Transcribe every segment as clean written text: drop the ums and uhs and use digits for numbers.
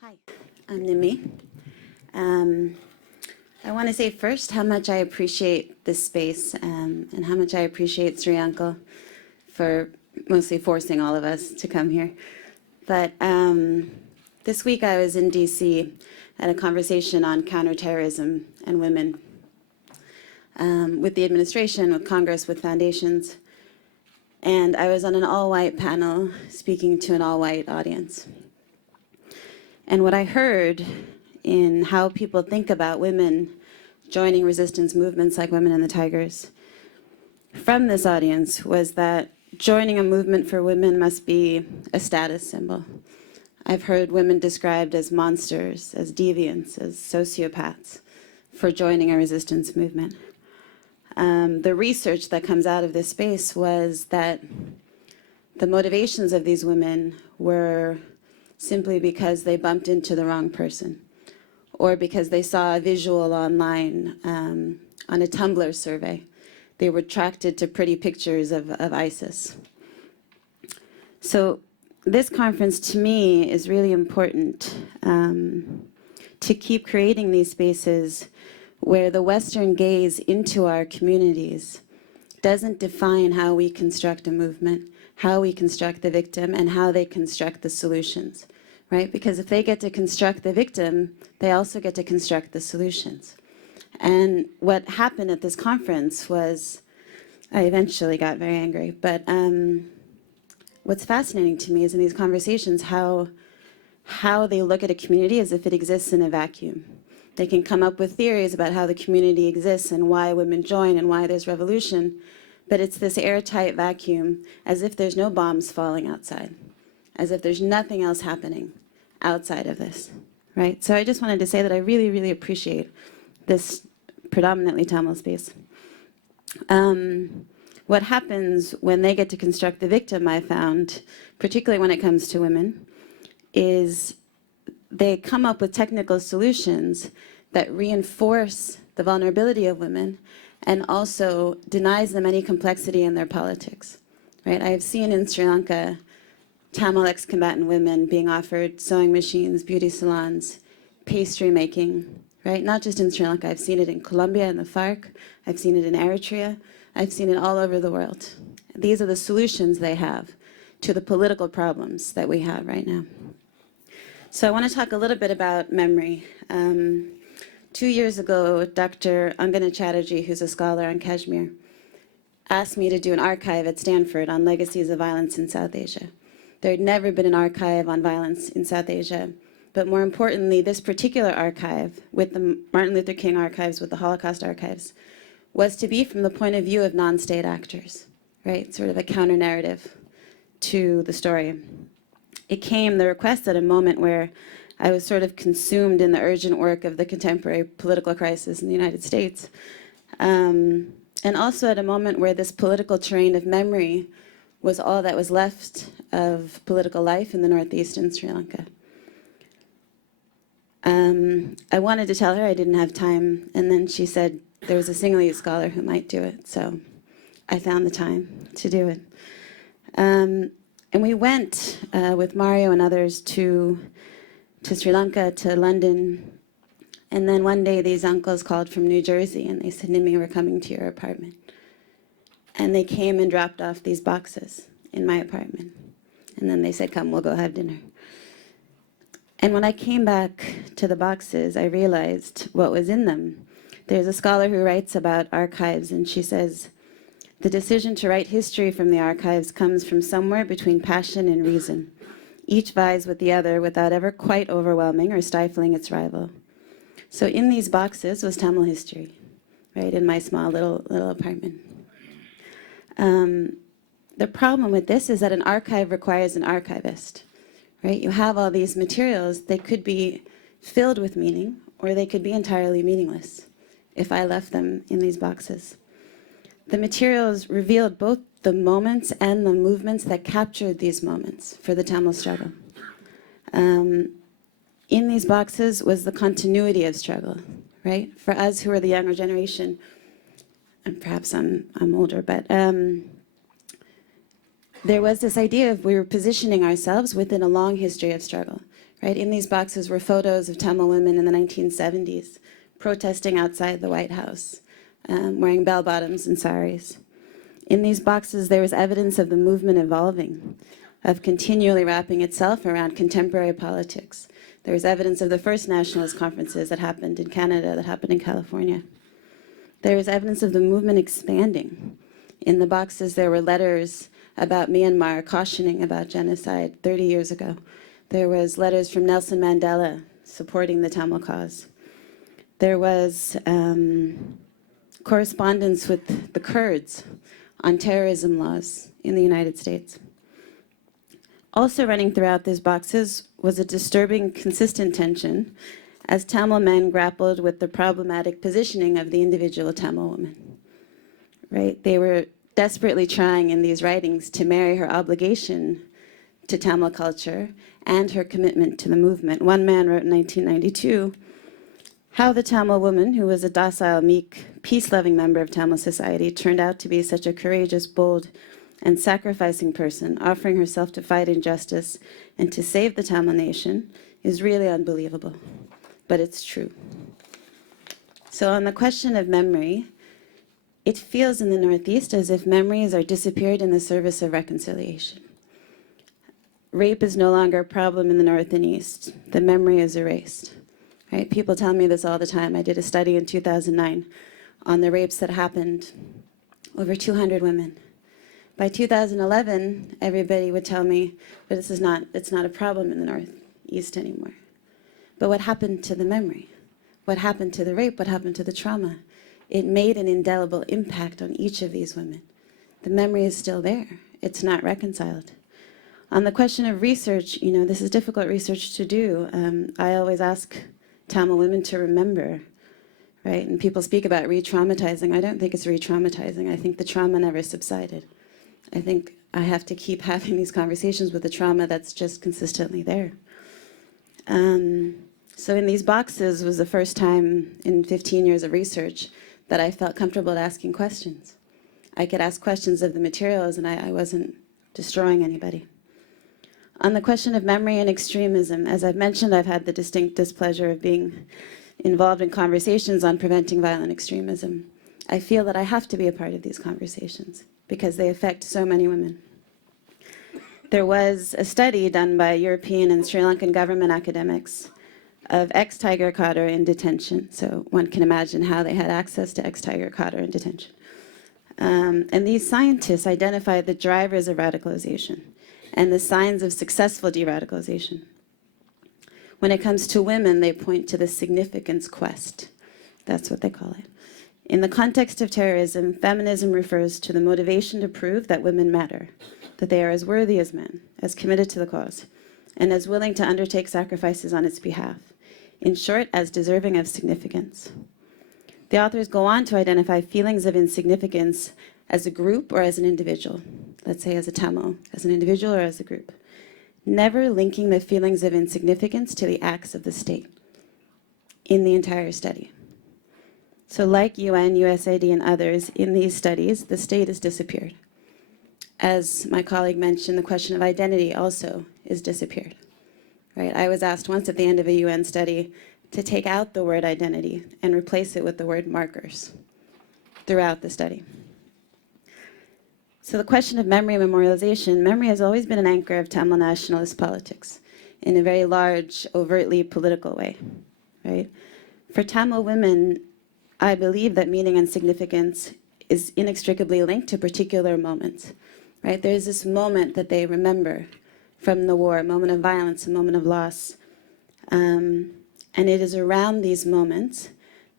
Hi, I'm Nimmi. I want to say first how much I appreciate this space and how much I appreciate Sri Uncle for mostly forcing all of us to come here. But this week I was in DC at a conversation on counterterrorism and women with the administration, with Congress, with foundations. And I was on an all-white panel speaking to an all-white audience. And what I heard in how people think about women joining resistance movements like Women and the Tigers from this audience was that joining a movement for women must be a status symbol. I've heard women described as monsters, as deviants, as sociopaths for joining a resistance movement. The research that comes out of this space was that the motivations of these women were simply because they bumped into the wrong person, or because they saw a visual online on a Tumblr survey. They were attracted to pretty pictures of ISIS. So this conference, to me, is really important to keep creating these spaces where the Western gaze into our communities doesn't define how we construct a movement, how we construct the victim, and how they construct the solutions, right? Because if they get to construct the victim, they also get to construct the solutions. And what happened at this conference was, I eventually got very angry, but what's fascinating to me is in these conversations how they look at a community as if it exists in a vacuum. They can come up with theories about how the community exists and why women join and why there's revolution, but it's this airtight vacuum, as if there's no bombs falling outside, as if there's nothing else happening outside of this, right? So I just wanted to say that I really, really appreciate this predominantly Tamil space. What happens when they get to construct the victim, I found, particularly when it comes to women, is they come up with technical solutions that reinforce the vulnerability of women and also denies them any complexity in their politics, right? I have seen in Sri Lanka Tamil ex-combatant women being offered sewing machines, beauty salons, pastry making, right? Not just in Sri Lanka, I've seen it in Colombia and the FARC, I've seen it in Eritrea, I've seen it all over the world. These are the solutions they have to the political problems that we have right now. So I want to talk a little bit about memory. 2 years ago, Dr. Angana Chatterjee, who's a scholar on Kashmir, asked me to do an archive at Stanford on legacies of violence in South Asia. There had never been an archive on violence in South Asia, but more importantly, this particular archive, with the Martin Luther King archives, with the Holocaust archives, was to be from the point of view of non-state actors, right? Sort of a counter-narrative to the story. It came, the request, at a moment where I was sort of consumed in the urgent work of the contemporary political crisis in the United States. And also at a moment where this political terrain of memory was all that was left of political life in the Northeast in Sri Lanka. I wanted to tell her I didn't have time, and then she said there was a Sinhalese scholar who might do it, so I found the time to do it. And we went with Mario and others to Sri Lanka, to London, and then one day these uncles called from New Jersey and they said, Nimmi, we're coming to your apartment. And they came and dropped off these boxes in my apartment. And then they said, come, we'll go have dinner. And when I came back to the boxes, I realized what was in them. There's a scholar who writes about archives, and she says, the decision to write history from the archives comes from somewhere between passion and reason. Each vies with the other without ever quite overwhelming or stifling its rival. So in these boxes was Tamil history, right, in my small little apartment. The problem with this is that an archive requires an archivist, right? You have all these materials, they could be filled with meaning, or they could be entirely meaningless if I left them in these boxes. The materials revealed both the moments and the movements that captured these moments for the Tamil struggle. In these boxes was the continuity of struggle, right? For us who are the younger generation, and perhaps I'm older, but there was this idea of we were positioning ourselves within a long history of struggle, right? In these boxes were photos of Tamil women in the 1970s protesting outside the White House, wearing bell-bottoms and saris. In these boxes, there was evidence of the movement evolving, of continually wrapping itself around contemporary politics. There was evidence of the first nationalist conferences that happened in Canada, that happened in California. There was evidence of the movement expanding. In the boxes, there were letters about Myanmar cautioning about genocide 30 years ago. There was letters from Nelson Mandela supporting the Tamil cause. There was correspondence with the Kurds on terrorism laws in the United States. Also running throughout these boxes was a disturbing, consistent tension as Tamil men grappled with the problematic positioning of the individual Tamil woman. Right? They were desperately trying in these writings to marry her obligation to Tamil culture and her commitment to the movement. One man wrote in 1992, how the Tamil woman, who was a docile, meek, peace-loving member of Tamil society, turned out to be such a courageous, bold, and sacrificing person, offering herself to fight injustice and to save the Tamil nation, is really unbelievable. But it's true. So on the question of memory, it feels in the Northeast as if memories are disappeared in the service of reconciliation. Rape is no longer a problem in the North and East. The memory is erased. Right? People tell me this all the time. I did a study in 2009 on the rapes that happened, over 200 women. By 2011, everybody would tell me, but it's not a problem in the Northeast anymore. But what happened to the memory? What happened to the rape? What happened to the trauma? It made an indelible impact on each of these women. The memory is still there. It's not reconciled. On the question of research, this is difficult research to do. I always ask Tamil women to remember, right? And people speak about re-traumatizing. I don't think it's re-traumatizing. I think the trauma never subsided. I think I have to keep having these conversations with the trauma that's just consistently there. So in these boxes was the first time in 15 years of research that I felt comfortable asking questions. I could ask questions of the materials and I wasn't destroying anybody. On the question of memory and extremism, as I've mentioned, I've had the distinct displeasure of being involved in conversations on preventing violent extremism. I feel that I have to be a part of these conversations because they affect so many women. There was a study done by European and Sri Lankan government academics of ex-Tiger Cotter in detention. So one can imagine how they had access to ex-Tiger Cotter in detention. And these scientists identified the drivers of radicalization and the signs of successful de-radicalization. When it comes to women, they point to the significance quest. That's what they call it. In the context of terrorism, feminism refers to the motivation to prove that women matter, that they are as worthy as men, as committed to the cause, and as willing to undertake sacrifices on its behalf. In short, as deserving of significance. The authors go on to identify feelings of insignificance as a group or as an individual. Let's say as a Tamil, as an individual or as a group. Never linking the feelings of insignificance to the acts of the state in the entire study. So like UN, USAID, and others, in these studies, the state has disappeared. As my colleague mentioned, the question of identity also is disappeared. Right? I was asked once at the end of a UN study to take out the word identity and replace it with the word markers throughout the study. So the question of memory and memorialization, memory has always been an anchor of Tamil nationalist politics in a very large, overtly political way, right? For Tamil women, I believe that meaning and significance is inextricably linked to particular moments, right? There's this moment that they remember from the war, a moment of violence, a moment of loss. And it is around these moments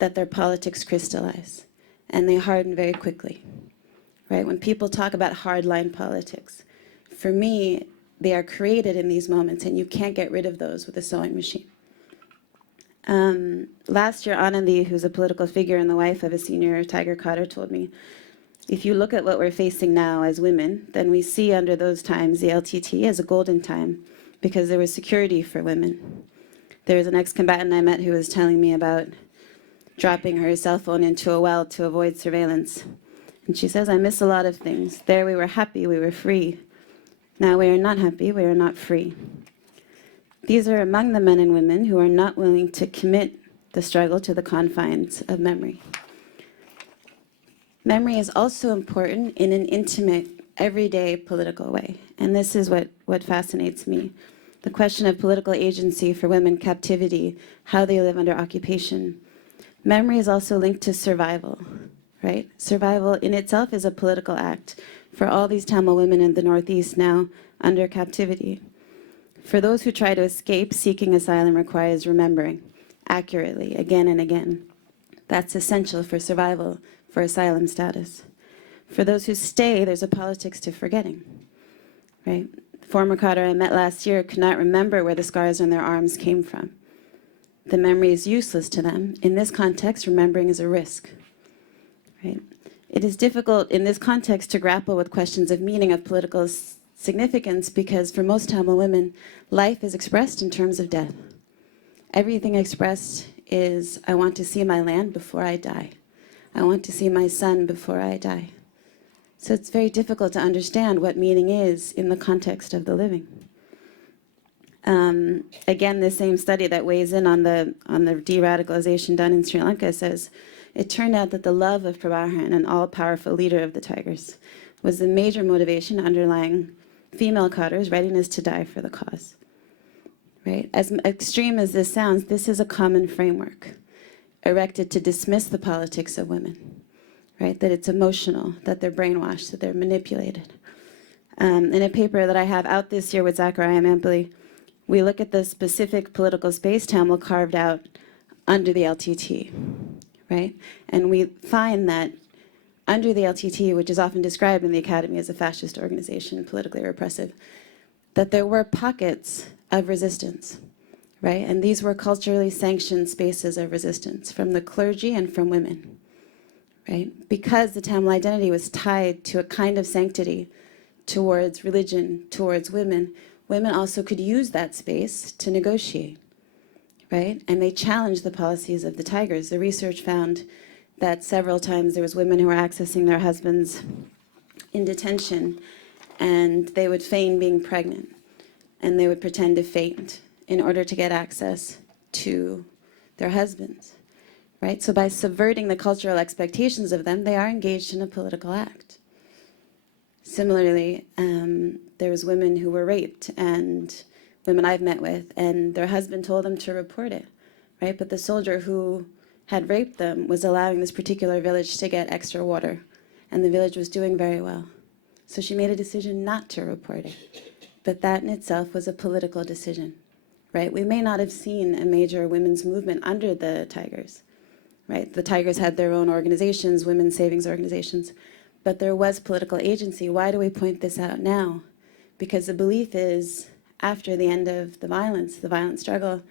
that their politics crystallize, and they harden very quickly. Right? When people talk about hardline politics, for me, they are created in these moments, and you can't get rid of those with a sewing machine. Last year, Anandi, who's a political figure and the wife of a senior Tiger Cotter, told me, if you look at what we're facing now as women, then we see under those times the LTTE as a golden time because there was security for women. There was an ex-combatant I met who was telling me about dropping her cell phone into a well to avoid surveillance. And she says, I miss a lot of things. There we were happy, we were free. Now we are not happy, we are not free. These are among the men and women who are not willing to commit the struggle to the confines of memory. Memory is also important in an intimate, everyday political way. And this is what fascinates me. The question of political agency for women, captivity, how they live under occupation. Memory is also linked to survival, right? Survival in itself is a political act for all these Tamil women in the Northeast now under captivity. For those who try to escape, seeking asylum requires remembering accurately, again and again. That's essential for survival, for asylum status. For those who stay, there's a politics to forgetting, right? The former Carter I met last year could not remember where the scars on their arms came from. The memory is useless to them. In this context, remembering is a risk, right? It is difficult in this context to grapple with questions of meaning, of political significance, because for most Tamil women, life is expressed in terms of death. Everything expressed is, I want to see my land before I die. I want to see my son before I die. So it's very difficult to understand what meaning is in the context of the living. Again, the same study that weighs in on the de-radicalization done in Sri Lanka says, it turned out that the love of Prabharan, an all-powerful leader of the Tigers, was the major motivation underlying female Carter's readiness to die for the cause. Right? As extreme as this sounds, this is a common framework erected to dismiss the politics of women, right? That it's emotional, that they're brainwashed, that they're manipulated. In a paper that I have out this year with Zachariah Mampoli, we look at the specific political space Tamil carved out under the LTTE, right? And we find that under the LTTE, which is often described in the academy as a fascist organization, politically repressive, that there were pockets of resistance, right? And these were culturally sanctioned spaces of resistance from the clergy and from women, right? Because the Tamil identity was tied to a kind of sanctity towards religion, towards women, women also could use that space to negotiate, right? And they challenged the policies of the Tigers. The research found that several times there was women who were accessing their husbands in detention, and they would feign being pregnant, and they would pretend to faint in order to get access to their husbands, right? So by subverting the cultural expectations of them, they are engaged in a political act. Similarly, there was women who were raped, and women I've met with, and their husband told them to report it, right? But the soldier who had raped them was allowing this particular village to get extra water, and the village was doing very well. So she made a decision not to report it. But that in itself was a political decision, right? We may not have seen a major women's movement under the Tigers, right? The Tigers had their own organizations, women's savings organizations, but there was political agency. Why do we point this out now? Because the belief is, after the end of the violent struggle,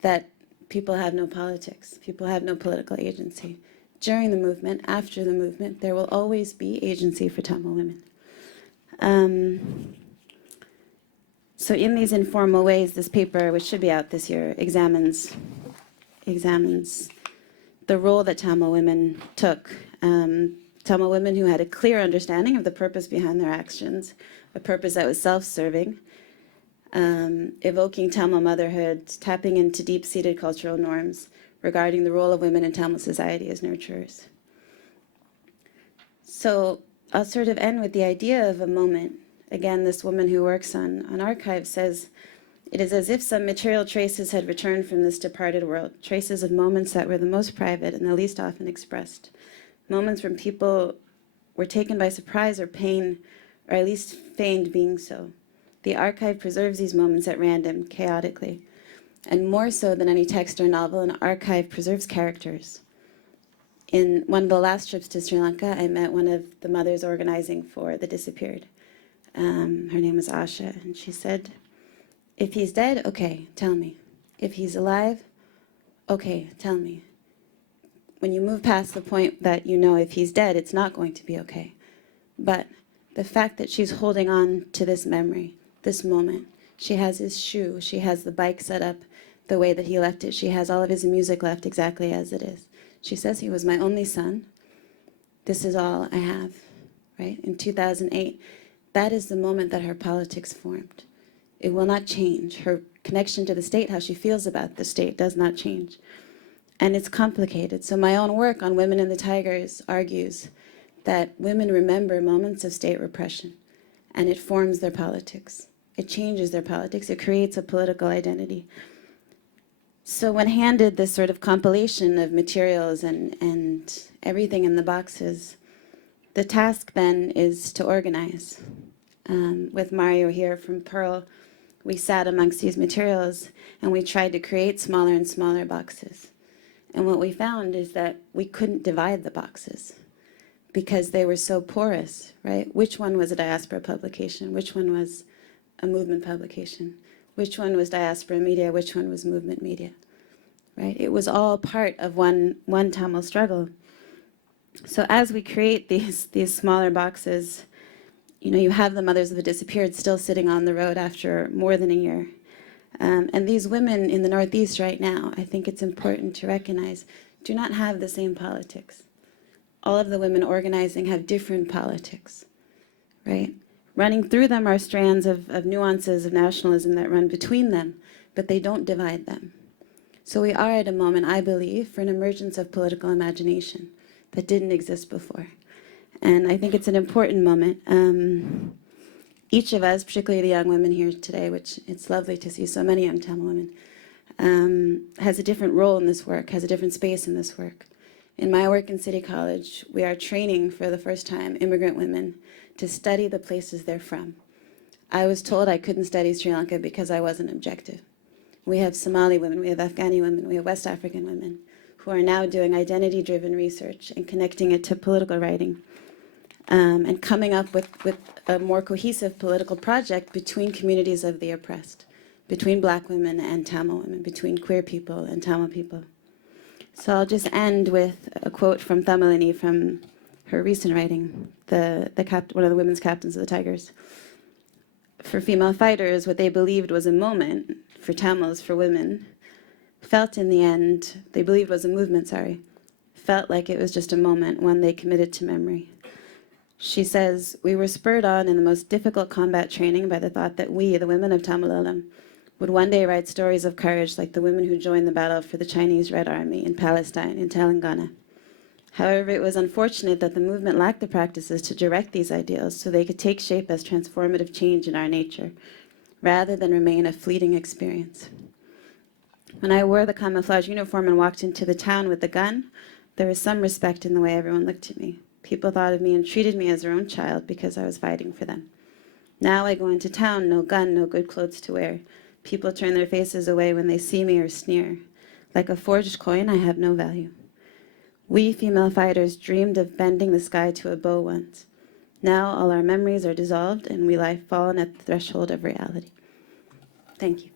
that people have no politics, people have no political agency. During the movement, after the movement, there will always be agency for Tamil women. So in these informal ways, this paper, which should be out this year, examines the role that Tamil women took. Tamil women who had a clear understanding of the purpose behind their actions, a purpose that was self-serving, evoking Tamil motherhood, tapping into deep-seated cultural norms regarding the role of women in Tamil society as nurturers. So I'll sort of end with the idea of a moment. Again, this woman who works on archives says, it is as if some material traces had returned from this departed world, traces of moments that were the most private and the least often expressed, moments when people were taken by surprise or pain, or at least feigned being so. The archive preserves these moments at random, chaotically. And more so than any text or novel, an archive preserves characters. In one of the last trips to Sri Lanka, I met one of the mothers organizing for the disappeared. Her name was Asha, and she said, if he's dead, okay, tell me. If he's alive, okay, tell me. When you move past the point that you know if he's dead, it's not going to be okay. But the fact that she's holding on to this memory, this moment, she has his shoe, she has the bike set up the way that he left it, she has all of his music left exactly as it is. She says, he was my only son. This is all I have, right? In 2008, that is the moment that her politics formed. It will not change. Her connection to the state, how she feels about the state, does not change. And it's complicated. So my own work on Women in the Tigers argues that women remember moments of state repression, and it forms their politics. It changes their politics. It creates a political identity. So when handed this sort of compilation of materials and everything in the boxes, the task then is to organize. With Mario here from Pearl, we sat amongst these materials and we tried to create smaller and smaller boxes. And what we found is that we couldn't divide the boxes because they were so porous, right? Which one was a diaspora publication? Which one was a movement publication? Which one was diaspora media? Which one was movement media, right? It was all part of one Tamil struggle. So as we create these smaller boxes, you know, you have the Mothers of the Disappeared still sitting on the road after more than a year. And these women in the Northeast right now, I think it's important to recognize, do not have the same politics. All of the women organizing have different politics, right? Running through them are strands of nuances of nationalism that run between them, but they don't divide them. So we are at a moment, I believe, for an emergence of political imagination that didn't exist before. And I think it's an important moment. Each of us, particularly the young women here today, which it's lovely to see so many young Tamil women, has a different role in this work, has a different space in this work. In my work in City College, we are training for the first time immigrant women to study the places they're from. I was told I couldn't study Sri Lanka because I wasn't objective. We have Somali women, we have Afghani women, we have West African women who are now doing identity-driven research and connecting it to political writing. And coming up with a more cohesive political project between communities of the oppressed, between Black women and Tamil women, between queer people and Tamil people. So I'll just end with a quote from Thammalini from her recent writing, one of the women's captains of the Tigers. For female fighters, what they believed was a moment, for Tamils, for women, felt in the end, they believed was a movement, felt like it was just a moment, one they committed to memory. She says, we were spurred on in the most difficult combat training by the thought that we, the women of Tamilolam, would one day write stories of courage like the women who joined the battle for the Chinese Red Army in Palestine, in Telangana. However, it was unfortunate that the movement lacked the practices to direct these ideals so they could take shape as transformative change in our nature, rather than remain a fleeting experience. When I wore the camouflage uniform and walked into the town with the gun, there was some respect in the way everyone looked at me. People thought of me and treated me as their own child because I was fighting for them. Now I go into town, no gun, no good clothes to wear. People turn their faces away when they see me or sneer. Like a forged coin, I have no value. We female fighters dreamed of bending the sky to a bow once. Now all our memories are dissolved and we lie fallen at the threshold of reality. Thank you.